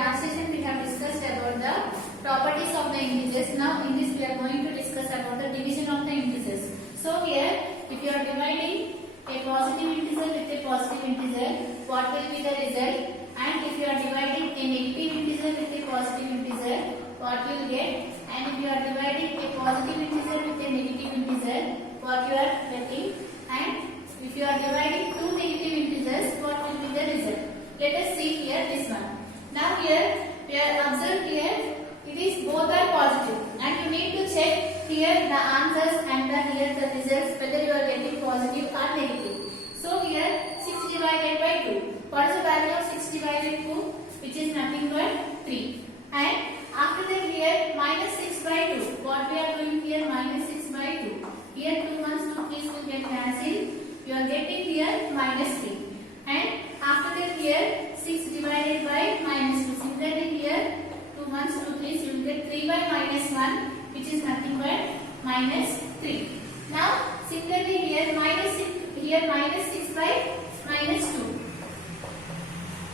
last session we have discussed about the properties of the integers. Now in this we are going to discuss about the division of the integers. So here if you are dividing a positive integer with a positive integer, what will be the result? And if you are dividing a negative integer with a positive integer, what you will get? And if you are dividing a positive integer with a negative integer, what you are getting? And if you are dividing two negative integers, what will be the result? Let us see here this one. Now here we are observed here it is both are positive, and you need to check here the answers and here the results whether you are getting positive or negative. So here 6 divided by 2. What is the value of 6 divided 2? Which is nothing but 3. And after that here minus 6 by 2. What we are doing here? Minus 6 by 2. Here 2 ones 2 3's will get cancelled. You are getting here minus 3. And after that here 6 divided by minus 2. Similarly here 2 ones 2 3's you will get 3 by minus 1, which is nothing but minus 3. Now similarly here minus 6 by minus 2.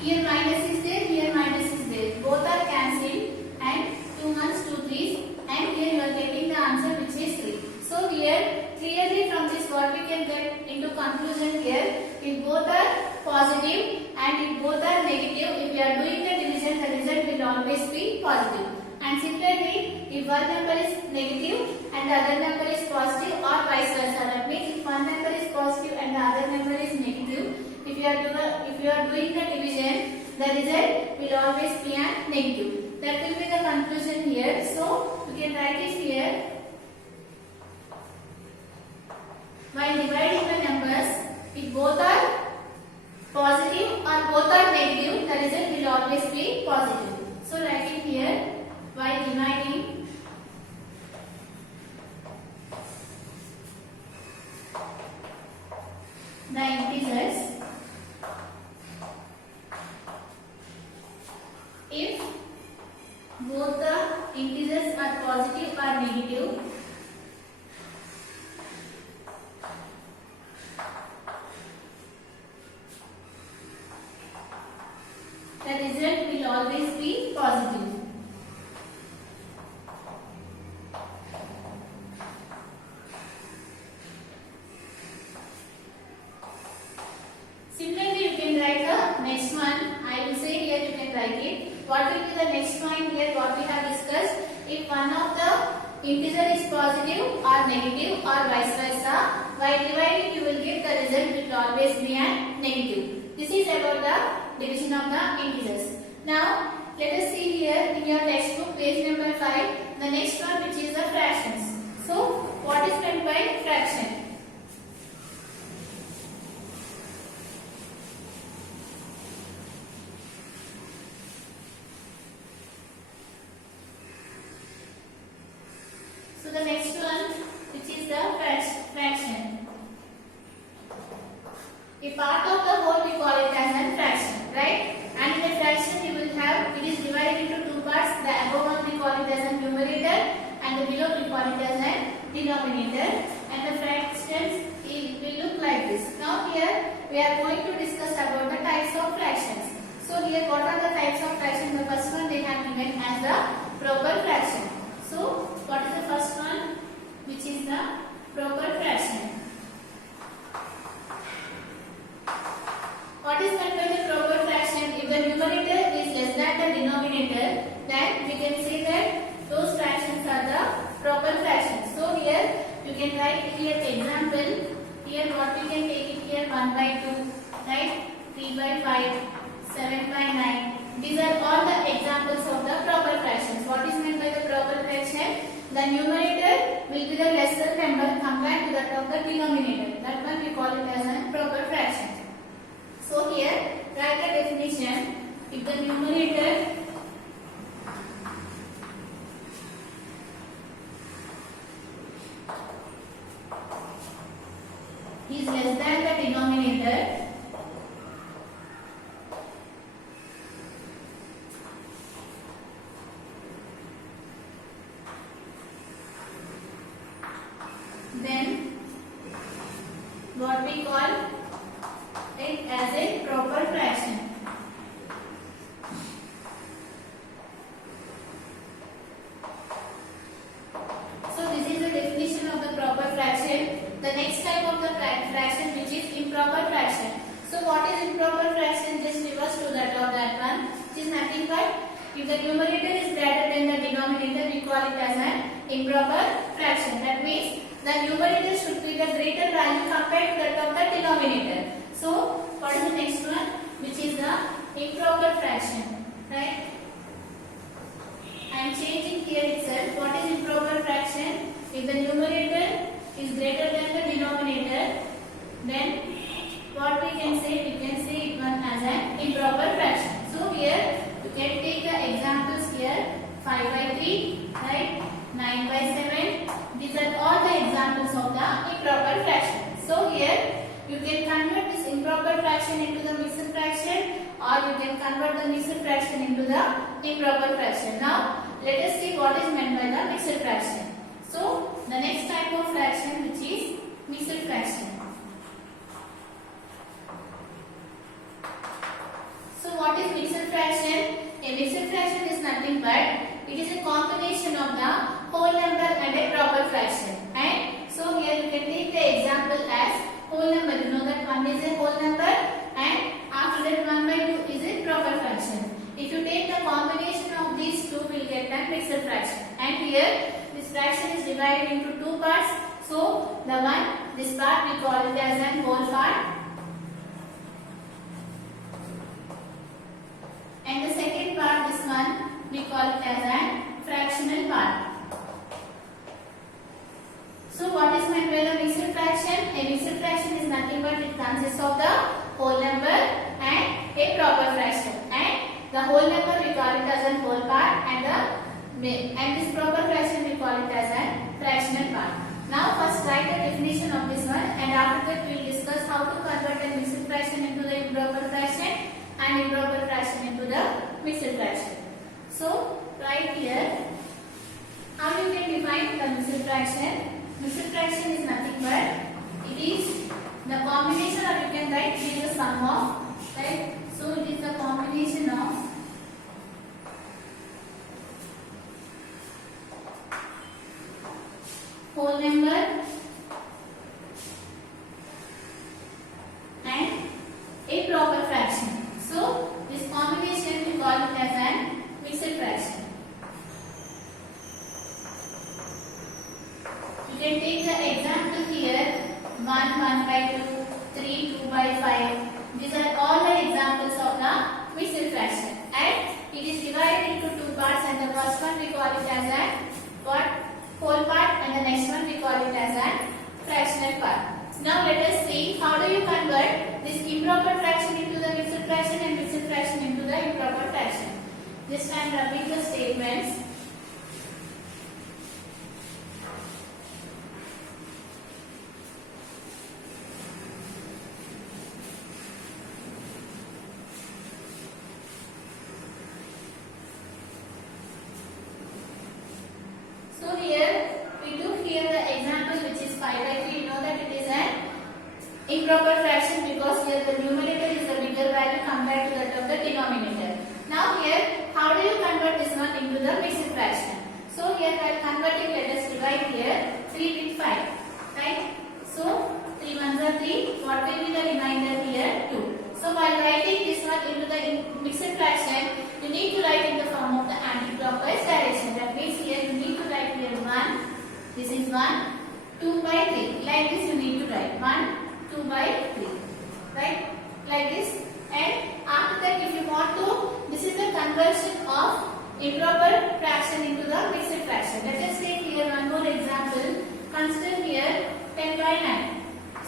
Here minus is there, here minus is there. Both are cancelled and 2 ones 2 3's, and here you are getting the answer which is 3. So here clearly from this what we can get into conclusion here, if both are positive and if both are negative, if we are doing the division, the result will always be positive. And similarly, if one number is negative and the other number is positive, or vice versa, that means if one number is positive and the other number is negative, if you are doing the division, the result will always be a negative. That will be the conclusion here. So you can write it here. While dividing the numbers, if both are positive or both are negative, the result will always be positive. So write it here. While dividing the integers, if both the integers are positive or negative, the result will always be positive. Similarly, you can write the next one. I will say here you can write it. What will be the next point here? What we have discussed. If one of the integer is positive or negative or vice versa, while dividing you will get the result will always be a negative. This is about the division of the integers. Now let us see here in your textbook page number 5, the next one which is the fractions. So what is meant by fraction? So the next one which is the fraction. A part of the whole we call it as a fraction, right? And in a fraction you will have, it is divided into two parts. The above one we call it as a numerator and the below we call it as a denominator. And the fractions will look like this. Now here we are going to discuss about the types of fractions. So here what are the types of fractions? The first one they have given as the proper fraction. So what is the first one? Which is the proper fraction. What is meant by the proper fraction? If the numerator is less than the denominator, then we can say that those fractions are the proper fractions. So here you can write here example. Here what we can take it here 1 by 2, right? 3 by 5, 7 by 9. These are all the examples of the proper fractions. What is meant by the proper fraction? The numerator will be the lesser number compared to that of the denominator. That one we call it as a proper fraction. So here write the definition. If the numerator is less than the denominator, then what we call it as a proper fraction. If the numerator is greater than the denominator, we call it as an improper fraction. That means the numerator should be the greater value compared to that of the denominator. So, what is the next one? Which is the improper fraction, right? I am changing here itself. What is improper fraction? If the numerator is greater than the denominator, then what we can say? We can say it one as an improper fraction. So here you can take the examples here. 5 by 3, right? 9 by 7. These are all the examples of the improper fraction. So here you can convert this improper fraction into the mixed fraction, or you can convert the mixed fraction into the improper fraction. Now let us see what is meant by the mixed fraction. So the next type of fraction, which is mixed fraction. So what is mixed fraction? A mixed fraction is nothing but it is a combination of the whole number and a proper fraction. And so here you can take the example as whole number. You know that 1 is a whole number, and after that 1 by 2 is a proper fraction. If you take the combination of these two, we will get a mixed fraction. And here this fraction is divided into two parts. So this part we call it as an whole part, and the second part, this one, we call it as a fractional part. So what is meant by the mixed fraction? A mixed fraction is nothing but it consists of the whole number and a proper fraction. And the whole number we call it as a whole part, and this proper fraction we call it as a fractional part. Now first write the definition of this one, and after that we will discuss how to convert a mixed fraction into the improper fraction and improper fraction into the mixed fraction. So right here, how you can define the mixed fraction? Mixed fraction is nothing but it is the combination, or you can write it is the sum of, right? So it is the combination of whole number and a proper fraction. So this combination we call it as an mixed fraction. You can take the example here, 1 by 2, 3 2 by 5. These are all the examples of the mixed fraction, and it is divided into two parts, and the first one we call it as a whole part, and the next one we call it as a fractional part. Now let us see how do you convert this improper fraction into the mixed fraction and mixed fraction into the improper fraction. This time repeat the statements. So here we took here the example which is 5 by 3. You know that it is an improper fraction because here the numerator is a bigger value compared to that of the denominator. Now here, how do you convert this one into the mixed fraction? So here while converting, let us divide here 3 with 5, right? So 3 ones are 3. What will be the remainder here? 2. So while writing this one into the mixed fraction, you need to write in the form of the anti-clockwise direction. That means here you need to write here 1. This is 1, 2 by 3. Like this you need to write 1, 2 by 3, right? Like this. And after that, if you want to, this is the conversion of improper fraction into the mixed fraction. Let us take here one more example. Consider here 10 by 9.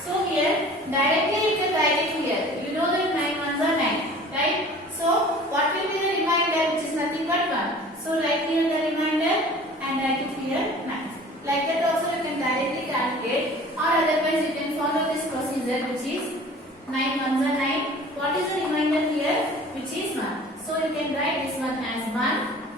So here directly you can write it here. You know that 9 ones are 9, right? So what will be the remainder, which is nothing but 1. So write here the remainder and write it here 9. Like that also you can directly calculate, or otherwise you can follow this procedure, which is 9 ones are 9. What is the remainder here? Which is 1. So you can write this one as 1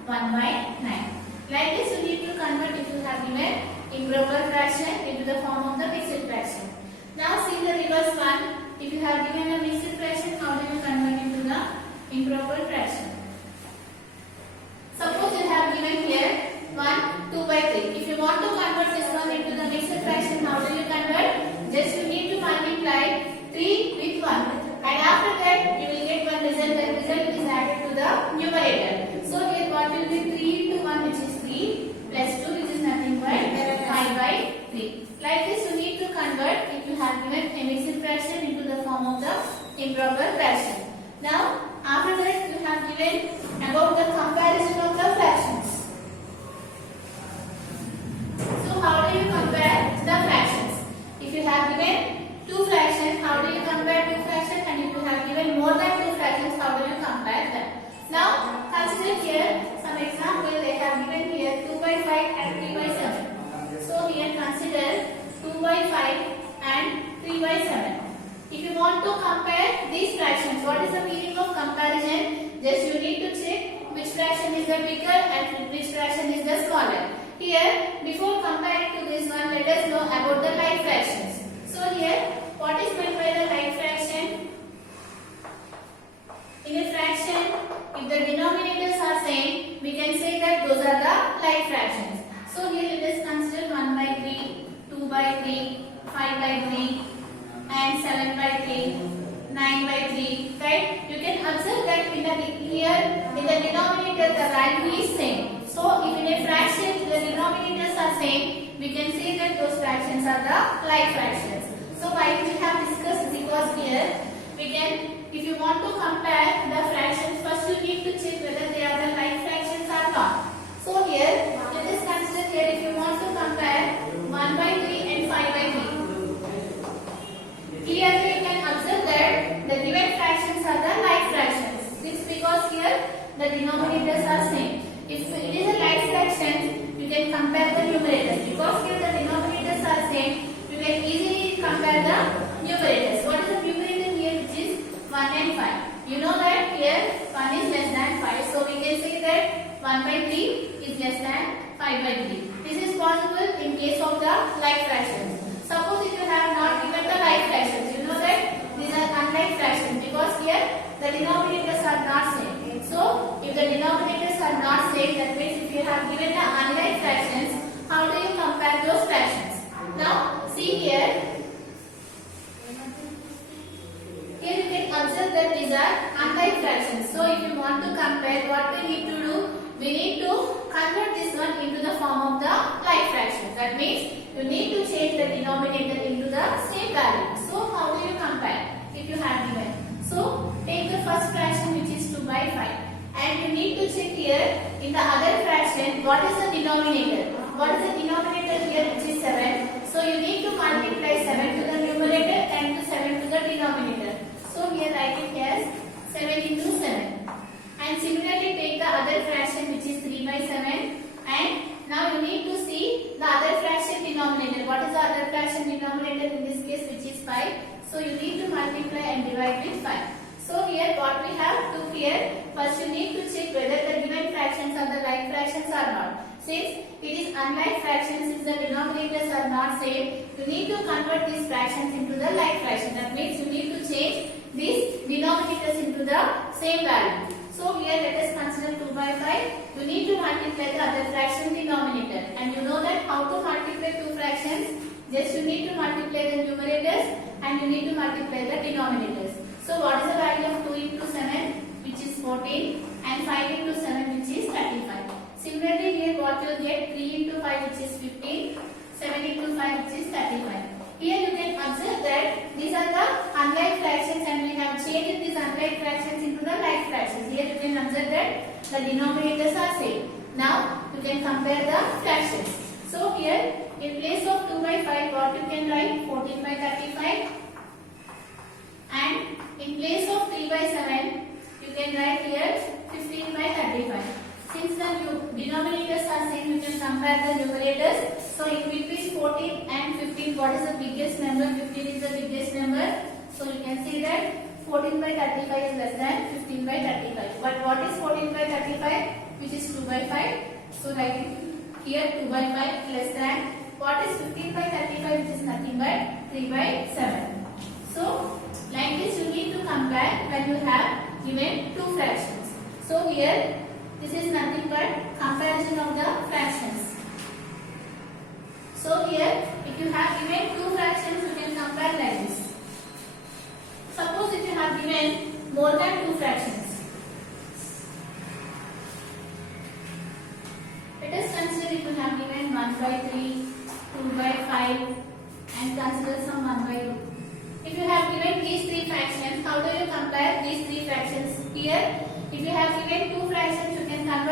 by 9. Like this you need to convert if you have given improper fraction into the form of the mixed fraction. Now see the reverse one. If you have given a mixed fraction, how do you convert into the improper fraction? Suppose you have given here 1, 2 by 3. If you want to convert this one into the mixed fraction, how do you convert? Just you need to multiply 3 with 1. And after that, you will get one result. The result is added to the numerator. So here improper fraction. Now, after that you have given about the comparison of the fractions. So, how do you compare the fractions? If you have given two fractions, how do you compare two fractions? And if you have given more than two fractions, how do you compare them? Now, consider here some example. They have given here 2 by 5 and 3 by 7. So, here consider 2 by 5 and 3 by 7. If you want to compare these fractions, what is the meaning of comparison? Just you need to check which fraction is the bigger and which fraction is the smaller. Here, before comparing to this one, let us know about the like fractions. So here, what is meant by the like fraction? In a fraction, if the denominators are same, we can say that those are the like fractions. So here let us consider 1 by 3, 2 by 3, 5 by 3 and 7 by 3, 9 by 3, right? You can observe that in the denominator the value is same. So if in a fraction the denominators are same, we can say that those fractions are the like fractions. So why we have discussed, because here we can, if you want to compare the fractions, first you need to check whether they are the like fractions or not. So here let us consider here, if you want to compare 1 by 3 and 5 by 3. Here you can observe that the given fractions are the like fractions. It's because here the denominators are same. If it is a like fraction, you can compare the numerators. Because here the denominators are same, you can easily compare the numerators. What is the numerator here, which is 1 and 5? You know that here 1 is less than 5. So we can say that 1 by 3 is less than 5 by 3. This is possible in case of the like fractions. Suppose if you have not given the like fractions, you know that these are unlike fractions, because here the denominators are not same. So if the denominators are not same, that means if you have given the unlike fractions, how do you compare those fractions? Now see here. Here you can observe that these are unlike fractions. So if you want to compare, what we need to do? We need to convert this one into the form of the like fraction. That means you need to change the denominator into the same value. So how do you compare if you have given? So take the first fraction, which is 2 by 5, and you need to check here in the other fraction what is the denominator. What is the denominator here, which is 7. So you need to multiply 7 to the numerator and to 7 to the denominator. So here write it as 7 into 7. And similarly take the other fraction, which is 3 by 7, and now you need to see the other fraction denominator. What is the other fraction denominator in this case, which is 5? So you need to multiply and divide with 5. So here what we have to here, first you need to check whether the given fractions are the like fractions or not. Since it is unlike fractions, since the denominators are not same, you need to convert these fractions into the like fraction. That means you need to change these denominators into the same value. So here let us consider 2 by 5. You need to multiply the other fraction denominator. And you know that how to multiply two fractions. Just you need to multiply the numerators and you need to multiply the denominators. So what is the value of 2 into 7, which is 14, and 5 into 7, which is 35. Similarly here what you will get, 3 into 5, which is 15, 7 into 5, which is 35. Here you can observe that these are the unlike fractions and we have changed these unlike fractions into the like fractions. Here you can observe that the denominators are same. Now you can compare the fractions. So here in place of 2 by 5, what you can write? 14 by 35. And in place of 3 by 7, you can write here 15 by 35. Since the denominators are same, you can compare the numerators. So in between 14 and 15, what is the biggest number? 15 is the biggest number. So you can see that 14 by 35 is less than 15 by 35. But what is 14 by 35? Which is 2 by 5. So write it here 2 by 5 less than. What is 15 by 35? Which is nothing but 3 by 7. So like this you need to compare when you have given two fractions. So here this is nothing but comparison of the fractions. So here if you have given two fractions, you can compare like this. Suppose if you have given more than two fractions. Let us consider if you have given 1 by 3, 2 by 5 and consider some 1 by 2. If you have given these three fractions, how do you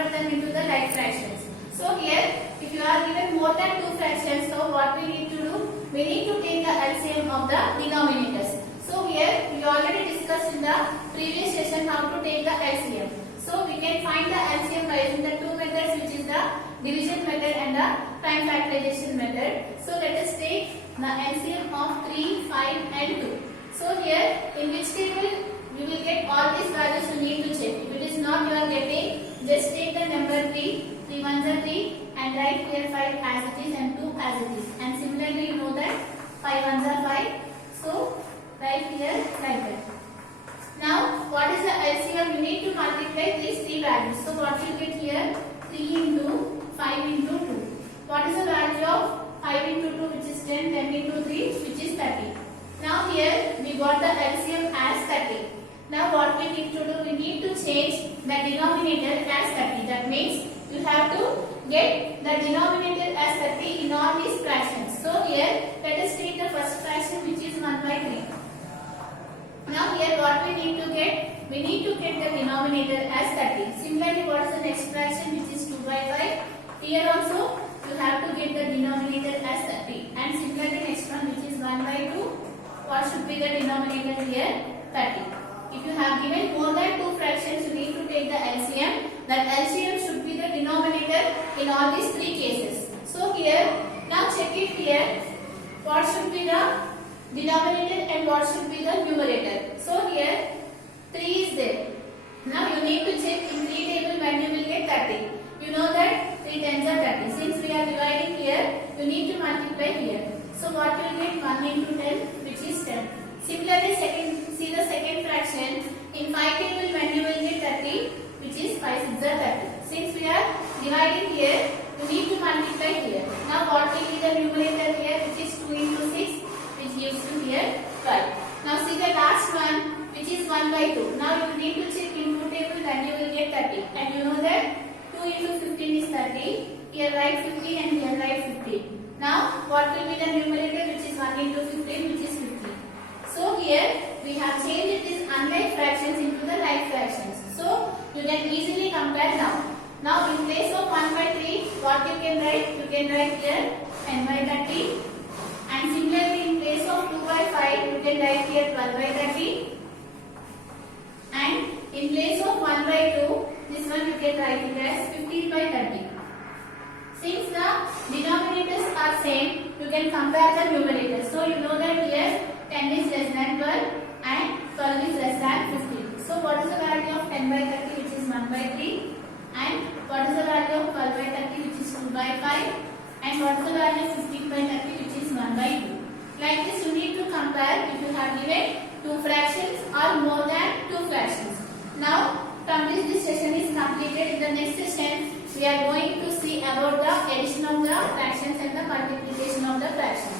convert them into the like fractions. So here, if you are given more than two fractions, so what we need to do? We need to take the LCM of the denominators. So here, we already discussed in the previous session how to take the LCM. So we can find the LCM by using the two methods, which is the division method and the prime factorization method. So let us take the LCM of 3, 5 and 2. So here, in which table you will get all these values you need to check. If it is not you are getting, just take the number 3, 3 ones are 3 and write here 5 as it is and 2 as it is. And similarly you know that 5 ones are 5. So write here like that. Now what is the LCM? You need to multiply these three values. So what you get here? 3 into 5 into 2. What is the value of 5 into 2, which is 10, 10 into 3, which is 30. Now here we got the LCM as 30. Now what we need to do? We need to change the denominator as 30. That means you have to get the denominator as 30 in all these fractions. So here let us take the first fraction, which is 1 by 3. Now here what we need to get? We need to get the denominator as 30. Similarly, what is the next fraction, which is 2 by 5? Here also you have to get the denominator as 30. And similarly next one, which is 1 by 2. What should be the denominator here? 30. If you have given more than two fractions, you need to take the LCM. That LCM should be the denominator in all these three cases. So here, now check it here. What should be the denominator and what should be the numerator? So here, 3 is there. Now you need to check in 3 table when you will get 30. You know that 3 tens are 30. Since we are dividing here, you need to multiply here. So what you will get? 1 into 10, which is 10. Similarly, see the second fraction. In 5 table when you will get 30, which is 5 6 are 30. Since we are dividing here, you need to multiply here. Now what will be the numerator here, which is 2 into 6, which gives you here 12. Now see the last one, which is 1 by 2. Now you need to check in 2 table when you will get 30. And you know that 2 into 15 is 30. Here write 50 and here write 50. Now what will be the numerator, which is 1 into 15, which is 50. So here we have changed these unlike fractions into the like fractions. So you can easily compare now. Now in place of 1 by 3, what you can write? You can write here 10 by 30. And similarly in place of 2 by 5, you can write here 12 by 30. And in place of 1 by 2, this one you can write it as 15 by 30. Since the denominators are same, you can compare the numerators. So you know that here 10 is less than 12 and 12 is less than 15. So what is the value of 10 by 30, which is 1 by 3? And what is the value of 12 by 30, which is 2 by 5? And what is the value of 15 by 30, which is 1 by 2? Like this you need to compare if you have given two fractions or more than two fractions. Now from this session is completed. In the next session we are going to see about the addition of the fractions and the multiplication of the fractions.